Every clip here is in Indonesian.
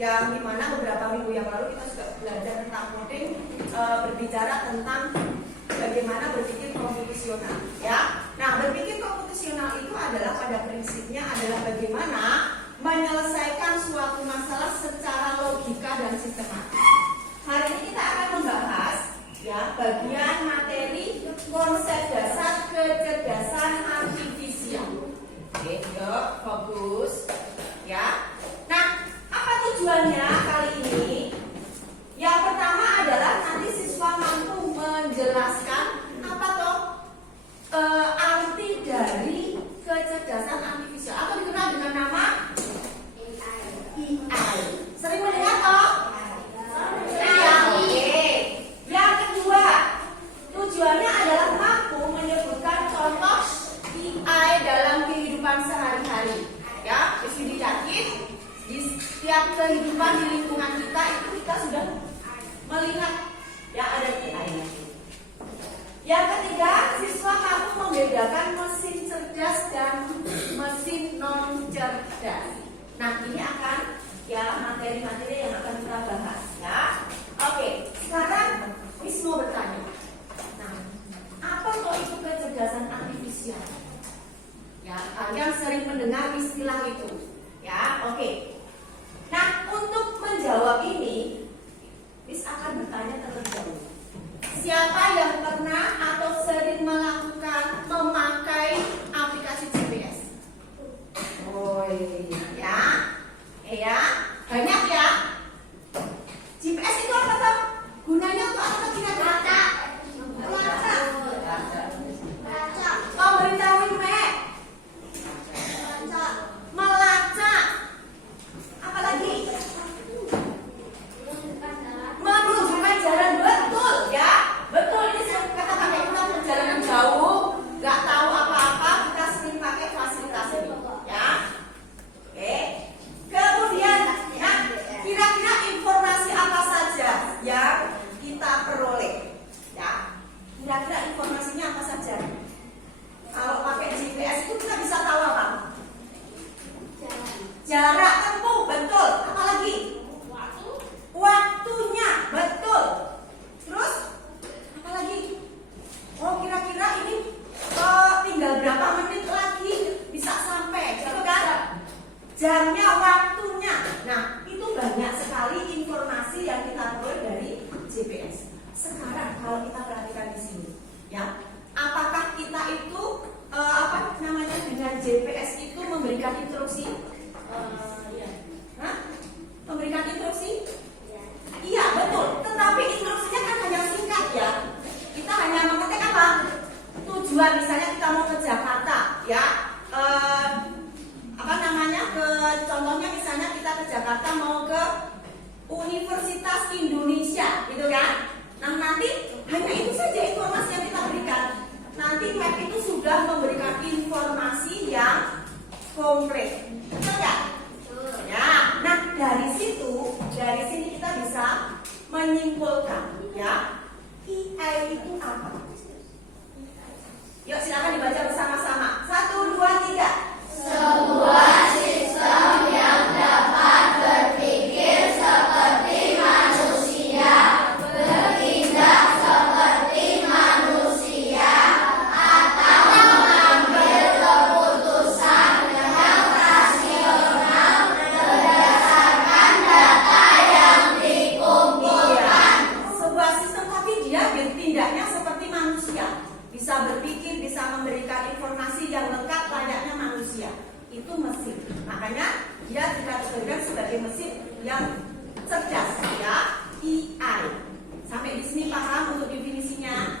yang dimana beberapa minggu yang lalu kita sudah belajar tentang coding, berbicara tentang bagaimana berpikir komputasional, ya. Nah, berpikir komputasional itu adalah pada prinsipnya adalah bagaimana menyelesaikan suatu masalah secara logika dan sistematis. Hari ini kita akan membahas ya bagian materi konsep dasar kecerdasan artifisial. Oke, yuk fokus ya. Nah, apa tujuannya kali ini? Yang pertama adalah nanti siswa mampu menjelaskan apa toh arti dari kecerdasan artifisial atau dikenal dengan nama AI. Sering mendengar toh? Ya, oke. Yang kedua, tujuannya adalah mampu menyebutkan contoh AI dalam kehidupan sehari-hari. Ya, bisa dicatat di setiap kehidupan di lingkungan kita itu kita sudah melihat ya ada AI. Yang ketiga, siswa mampu membedakan mesin cerdas dan mesin non cerdas. Nah, ini akan ya materi-materi yang akan kita bahas ya. Oke, sekarang Miss mau bertanya. Nah, apa kok itu kecerdasan artifisial? Ya, kalian sering mendengar istilah itu. Ya, oke. Nah, untuk menjawab ini, Miss akan bertanya terlebih dahulu. Siapa yang pernah atau sering melakukan memakai aplikasi GPS? Oh ya, ya, banyak ya. GPS itu apa toh? Gunanya untuk apa kira-kira? Melacak. Oh, beritahuin Mek. Melacak. Apalagi? Menunjukkan jalan, betul ya. Betul, ini sering kata pakai kita perjalanan jauh, nggak tahu apa-apa, kita sering pakai fasilitas ini ya. Oke. Kemudian ya, kira-kira informasi apa saja yang kita peroleh ya. Kira-kira informasinya apa saja? Kalau pakai GPS itu kita bisa tahu apa? Jarak tempuh, betul. Apalagi? Waktunya, betul. Terus apalagi? Oh, kira-kira ini tinggal berapa menit lagi bisa sampai, gitu kan? Jamnya, waktunya. Nah, itu banyak sekali informasi yang kita peroleh dari GPS. Sekarang kalau kita perhatikan di sini, ya, apakah kita itu apa namanya dengan GPS itu memberikan instruksi? Hah? Memberikan instruksi? Iya, betul. Tetapi instruksinya kan hanya singkat ya. Kita hanya mengetik apa? Tujuan, misalnya kita mau ke Jakarta, ya. Apa namanya? Contohnya misalnya kita ke Jakarta mau ke Universitas Indonesia, gitu kan? Nah, nanti hanya itu saja informasi yang kita berikan. Nanti web itu sudah memberikan informasi yang komplit. Betul nggak? Ya. Nah, dari sini kita bisa menyimpulkan ya AI itu apa? Yuk silakan dibaca bersama-sama. 1, 2, 3. Sebuah sistem yang dapat berpikir seperti manusia, bertindak seperti manusia, atau mengambil keputusan yang rasional berdasarkan data yang dikumpulkan. Sebuah sistem tapi dia bertindaknya seperti manusia. Bisa berpikir, bisa memberikan informasi yang lengkap layaknya manusia. Itu mesin. Makanya dia dikategorikan sebagai mesin yang cerdas ya, AI. Sampai di sini paham untuk definisinya?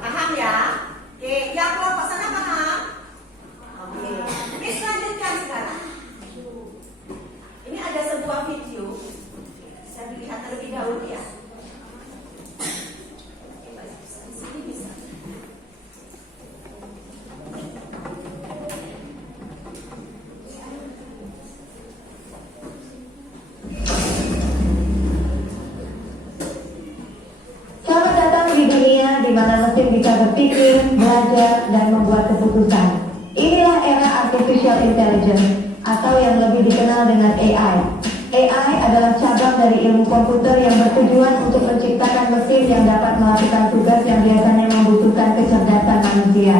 Paham ya? Oke, yang kelompok sana paham? Oke. Miss lanjutkan sekarang. Ini ada sebuah video. Bisa dilihat terlebih dahulu ya. Di sini bisa. Selamat datang di dunia di mana mesin bisa berpikir, belajar, dan membuat keputusan. Inilah era artificial intelligence atau yang lebih dikenal dengan AI. AI adalah cabang dari ilmu komputer yang bertujuan untuk menciptakan mesin yang dapat melakukan tugas yang biasanya membutuhkan kecerdasan manusia.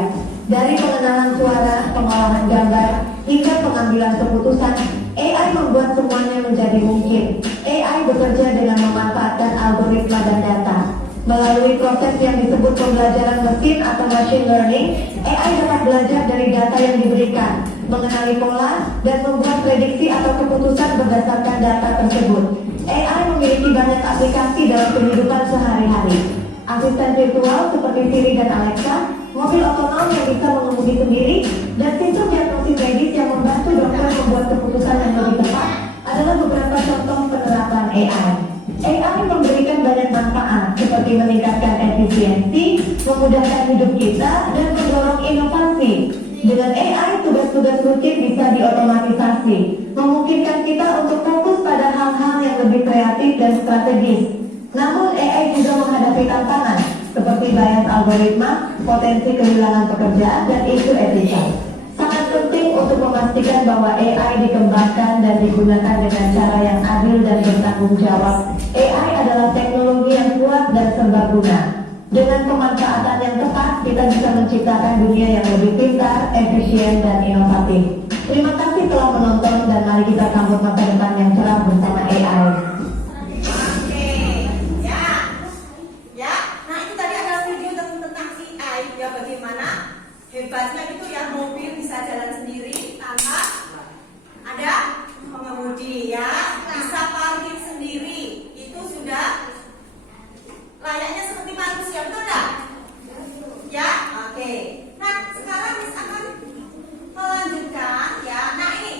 Dari pengenalan suara, pengolahan gambar, hingga pengambilan keputusan, AI membuat semuanya menjadi mungkin. AI bekerja dengan memanfaatkan algoritma dan data. Melalui proses yang disebut pembelajaran mesin atau machine learning, AI dapat belajar dari data yang diberikan, mengenali pola, dan membuat prediksi atau keputusan berdasarkan data tersebut. AI memiliki banyak aplikasi dalam kehidupan sehari-hari. Asisten virtual seperti Siri dan Alexa, mobil otonom yang bisa mengemudi sendiri, dan sistem diagnosis medis yang membantu dokter membuat keputusan yang lebih tepat adalah beberapa contoh penerapan AI. AI memberikan banyak manfaat seperti meningkatkan efisiensi, memudahkan hidup kita, dan mendorong inovasi. Dengan AI, tugas-tugas rutin bisa diotomatisasi, memungkinkan kita untuk fokus pada hal-hal yang lebih kreatif dan strategis. Namun AI juga menghadapi tantangan seperti bias algoritma, potensi kehilangan pekerjaan, dan isu etika. Sangat penting untuk memastikan bahwa AI dikembangkan dan digunakan dengan cara yang adil dan bertanggung jawab. AI adalah teknologi yang kuat dan serbaguna. Dengan pemanfaatan yang tepat, kita bisa menciptakan dunia yang lebih pintar, efisien, dan inovatif. Terima kasih telah menonton, dan mari kita sambut masa depan yang cerah bersama AI. Oke, ya. Nah itu tadi ada video tentang AI ya, bagaimana hebatnya itu ya, mobil bisa jalan sendiri tanpa ada pengemudi ya, bisa parkir sendiri, itu sudah layaknya seperti manusia, betul enggak? Ya, oke. Nah sekarang Miss akan melanjutkan ya. Nah ini,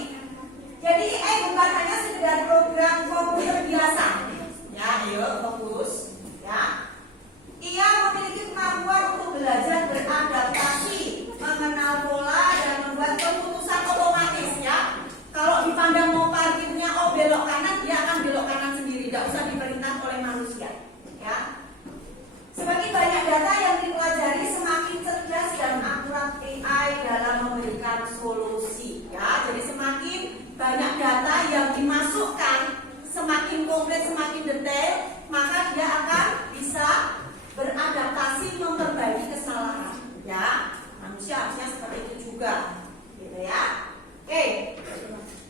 jadi AI bukan hanya sekedar program komputer biasa. Ya, ayo fokus. Ya, ia memiliki kemampuan untuk belajar beradaptasi, mengenal pola, dan membuat keputusan otomatis ya. Kalau dipandang mau parkirnya belok kanan, dia akan belok kanan sendiri, tidak usah diperintah oleh manusia. Ya. Semakin banyak data yang dipelajari, semakin cerdas dan akurat AI dalam memberikan solusi. Ya, jadi semakin banyak data yang dimasukkan, semakin konkret, semakin detail, maka dia akan bisa beradaptasi, memperbaiki kesalahan. Ya, manusia harusnya seperti itu juga, gitu ya. Oke,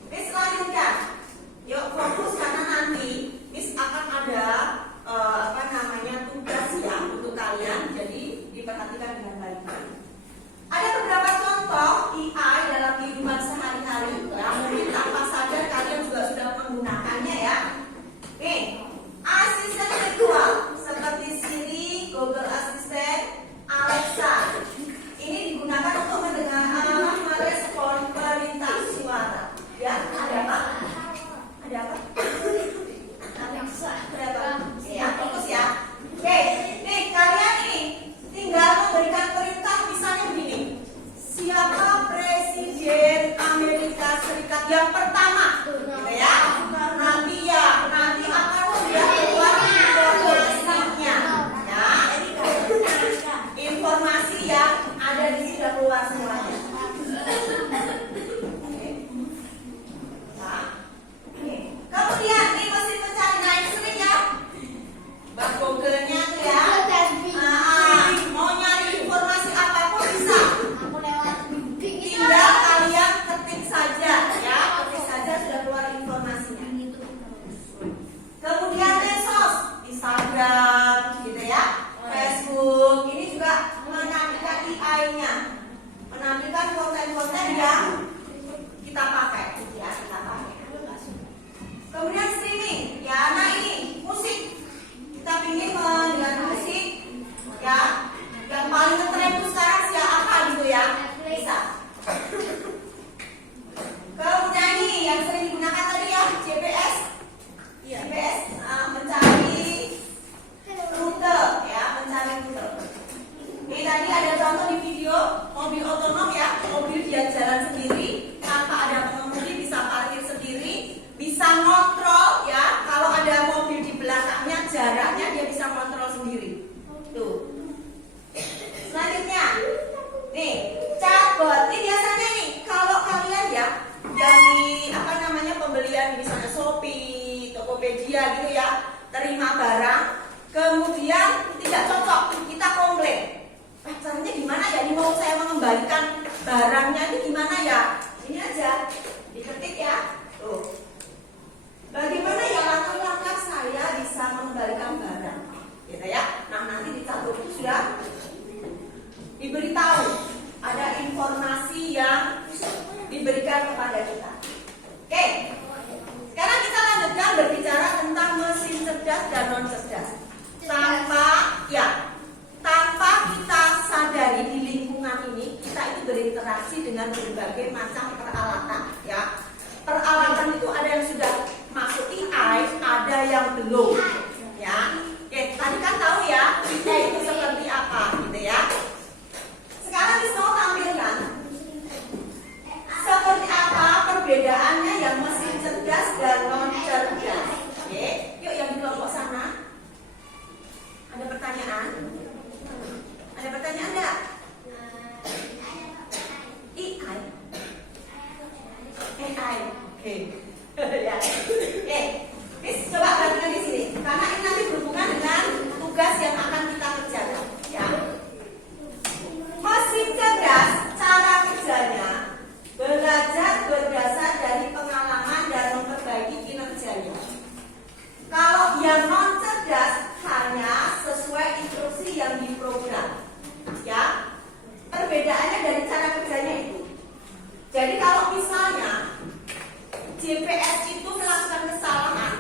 Miss lanjutkan. Yuk fokus karena nanti Miss akan ada tugas ya untuk kalian. Jadi diperhatikan dengan baik-baik. Ada beberapa contoh AI dalam kehidupan sehari-hari. Ya, mungkin tanpa sadar kalian juga sudah menggunakannya ya. Oke, asisten virtual seperti Siri, Google Assistant, Alexa. Ini digunakan untuk merespon perintah suara. Ya, ada apa? Ada apa? Berapa? Ya, fokus ya. Oke, nih kalian nih tinggal memberikan perintah, misalnya begini. Siapa Presiden Amerika Serikat yang pertama? Gitu ya. Nanti akan sudah keluar informasinya. Ya, informasi yang ada di sini sudah keluar semuanya. Kemudian di mesin pencari, nah ini sering ya, Google-nya tuh ya. Mau nyari informasi apapun bisa. Tinggal kalian ketik saja ya, ketik saja sudah keluar informasinya. Kemudian medsos, Instagram, gitu ya, Facebook, ini juga menampilkan AI-nya, menampilkan konten-konten yang kita pakai, ya kita pakai. Kemudian streaming, ya, nah ini musik, kita ingin mendengar musik, ya, yang paling ngetren itu sekarang siapa gitu ya, bisa. Kemudian ini yang sering digunakan tadi ya, GPS, mencari rute, ya, mencari rute. Ini tadi ada contoh di video mobil otonom ya, mobil dia jalan sendiri tanpa ada pengemudi, bisa parkir sendiri, bisa ngontrol ya, kalau ada mobil di belakangnya jaraknya dia bisa kontrol sendiri. Tuh. Selanjutnya, nih chatbot. Ini biasanya nih kalau kalian ya yang di pembelian misalnya Shopee Tokopedia gitu ya, terima barang, kemudian tidak cocok, kita komplain. Caranya gimana ya? Ini mau saya mengembalikan barangnya ini gimana ya? Ini aja, diketik ya. Tuh. Bagaimana ya langkah-langkah saya bisa mengembalikan barang? Gitu ya. Nah, nanti di catur itu sudah diberitahu, ada informasi yang diberikan kepada kita. Oke. Sekarang kita lanjutkan berbicara tentang mesin cerdas dan non cerdas. Tanpa kita sadari di lingkungan ini, kita itu berinteraksi dengan berbagai macam peralatan, ya. Peralatan itu ada yang sudah masuk AI, ada yang belum, ya. Oke, tadi kan tahu ya, itu seperti apa, gitu ya. Sekarang kita mau tampilkan seperti apa perbedaannya yang mesin cerdas dan non cerdas. Oke, yuk yang di kelompok sana. Ada pertanyaan? Ada pertanyaan enggak? AI. Oke. Ya. Oke. Coba perhatikan di sini. Karena ini nanti berhubungan dengan tugas yang akan kita kerjakan, ya. Mesin cerdas, cara kerjanya belajar berdasar dari pengalaman dan memperbaiki kinerjanya. Kalau yang non cerdas hanya sesuai instruksi yang diprogram, ya. Perbedaannya dari cara kerjanya itu. Jadi kalau misalnya GPS itu melakukan kesalahan,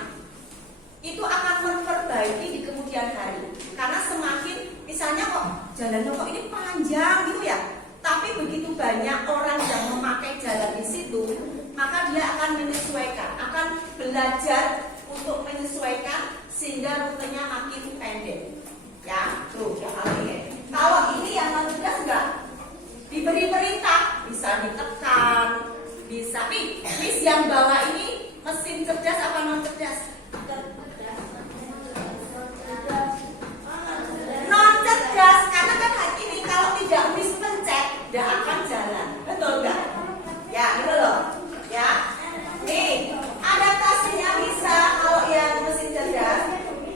itu akan memperbaiki di kemudian hari. Karena semakin misalnya kok jalannya kok ini panjang gitu ya, tapi begitu banyak orang yang memakai jalan di situ, maka dia akan menyesuaikan, akan belajar untuk menyesuaikan sehingga rutenya makin pendek. Ya, tuh kalau ini. Kalau ini yang non cerdas enggak diberi perintah, bisa ditekan, bisa. Miss yang bawa ini mesin cerdas apa non cerdas? Non cerdas, karena kan ini kalau tidak Miss pencet, tidak akan jalan, betul nggak? Ya, gitu loh, ya. Nih, adaptasinya bisa kalau yang mesin cerdas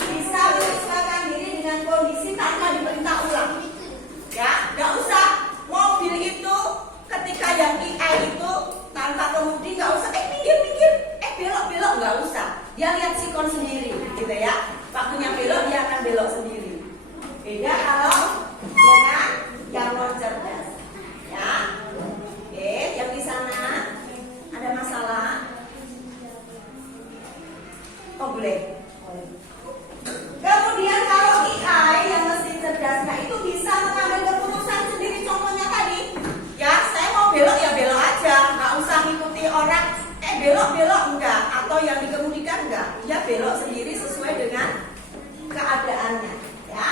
bisa menyesuaikan diri dengan kondisi tanpa diperintah ulang. Ya, nggak usah mobil itu ketika yang AI itu tanpa kemudi nggak usah minggir, belok nggak usah. Dia lihat sikon sendiri, gitu ya. Waktunya belok dia akan belok sendiri. Beda kalau dengan yang non cerdas, ya. Oke, yang di sana ada masalah? Oh boleh. Kemudian kalau AI yang mesin cerdasnya itu bisa mengambil keputusan sendiri. Contohnya tadi, ya saya mau belok ya belok aja, nggak usah ngikuti orang. Belok enggak, atau yang dikemudikan enggak, dia belok sendiri sesuai dengan keadaannya, ya.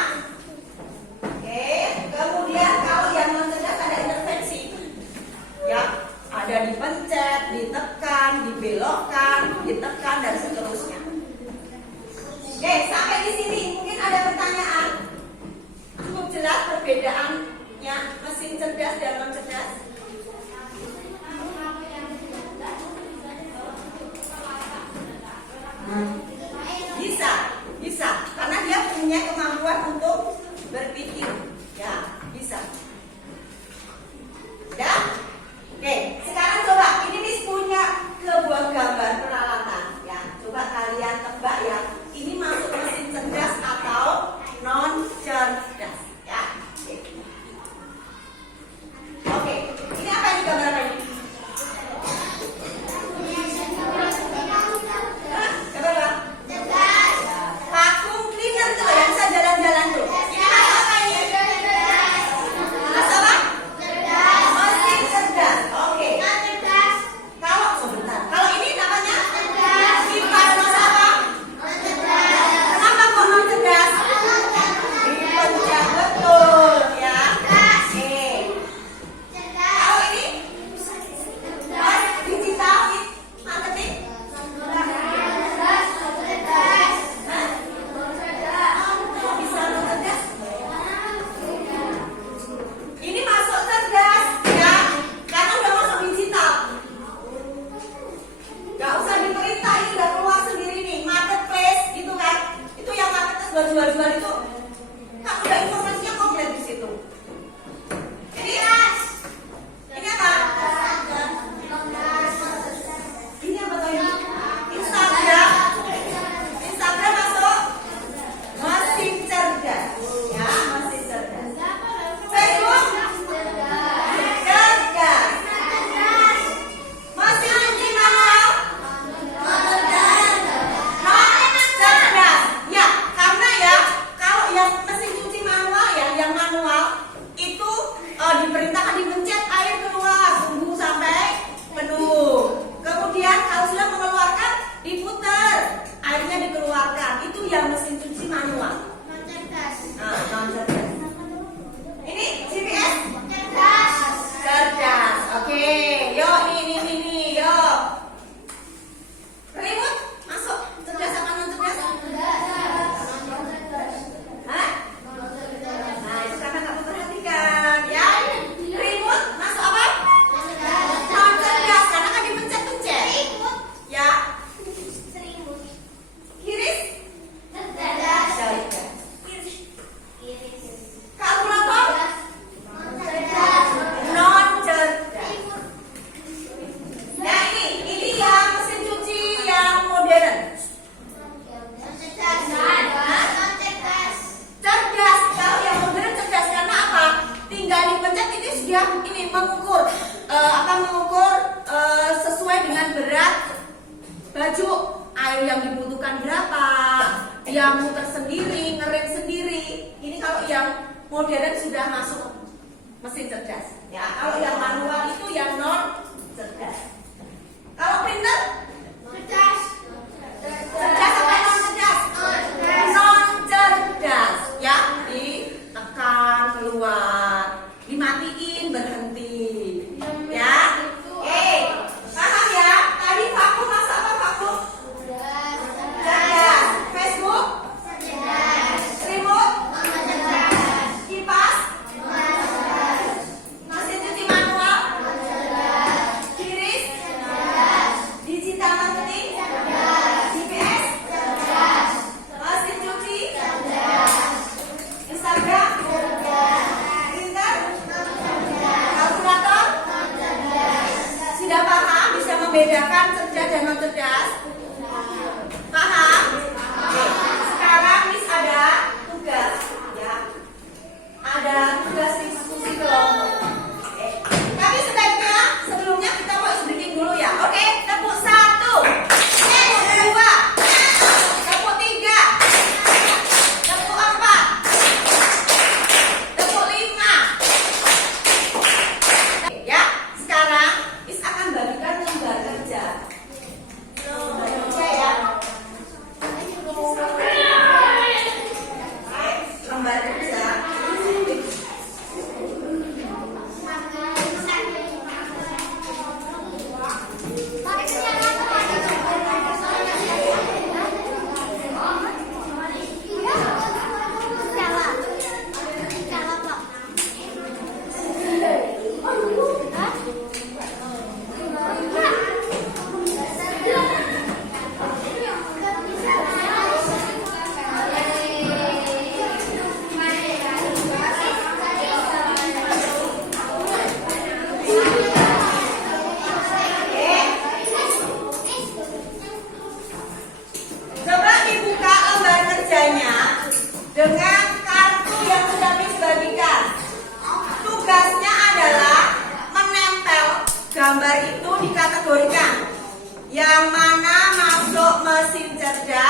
Oke, kemudian kalau yang non cerdas ada intervensi, ya, ada dipencet, ditekan, dibelokkan, ditekan dan seterusnya. Oke, sampai di sini mungkin ada pertanyaan. Cukup jelas perbedaannya mesin cerdas dan non cerdas? Bisa, karena dia punya kemampuan untuk berpikir, ya, bisa. Ya, oke. Sekarang coba, ini Miss punya sebuah gambar peralatan, ya. Coba kalian tebak ya, ini masuk mesin cerdas atau non cerdas, ya. Oke, ini apa yang digambarkan ini? Gambar apa? air yang dibutuhkan berapa, yang muter sendiri, ngerem sendiri. Ini kalau yang modern sudah masuk mesin cerdas. Ya, kalau yang manual itu yang non cerdas. Kalau printer Cerdas. cerdas apa non cerdas? Non cerdas. Ya, ditekan keluar, dimatiin berhenti. Ya, paham ya? Tadi vakum masa apa vakum? Cerdas. Facebook, remote, kipas, mesin cuci manual, kiris, digital marketing, GPS, mesin cuci, Instagram, printer, kalkulator. Sudah paham bisa membedakan cerdas dan non cerdas? Paham? Oke. Sekarang Miss ada tugas, ya. Ada tugas diskusi kelompok. Oke. Tapi sebaiknya sebelumnya kita mau breaking dulu ya. Oke, tepuk 1, tepuk 2, tepuk 3, tepuk 4, tepuk 5. Ya, sekarang Miss akan bagikan lembar kerja. Lembar kerja ya. Lembar kerja. Coba dibuka lembar kerjanya dengan kartu yang sudah Miss bagikan. Tugasnya adalah menempel gambar itu dikategorikan. Yang mana masuk mesin cerdas,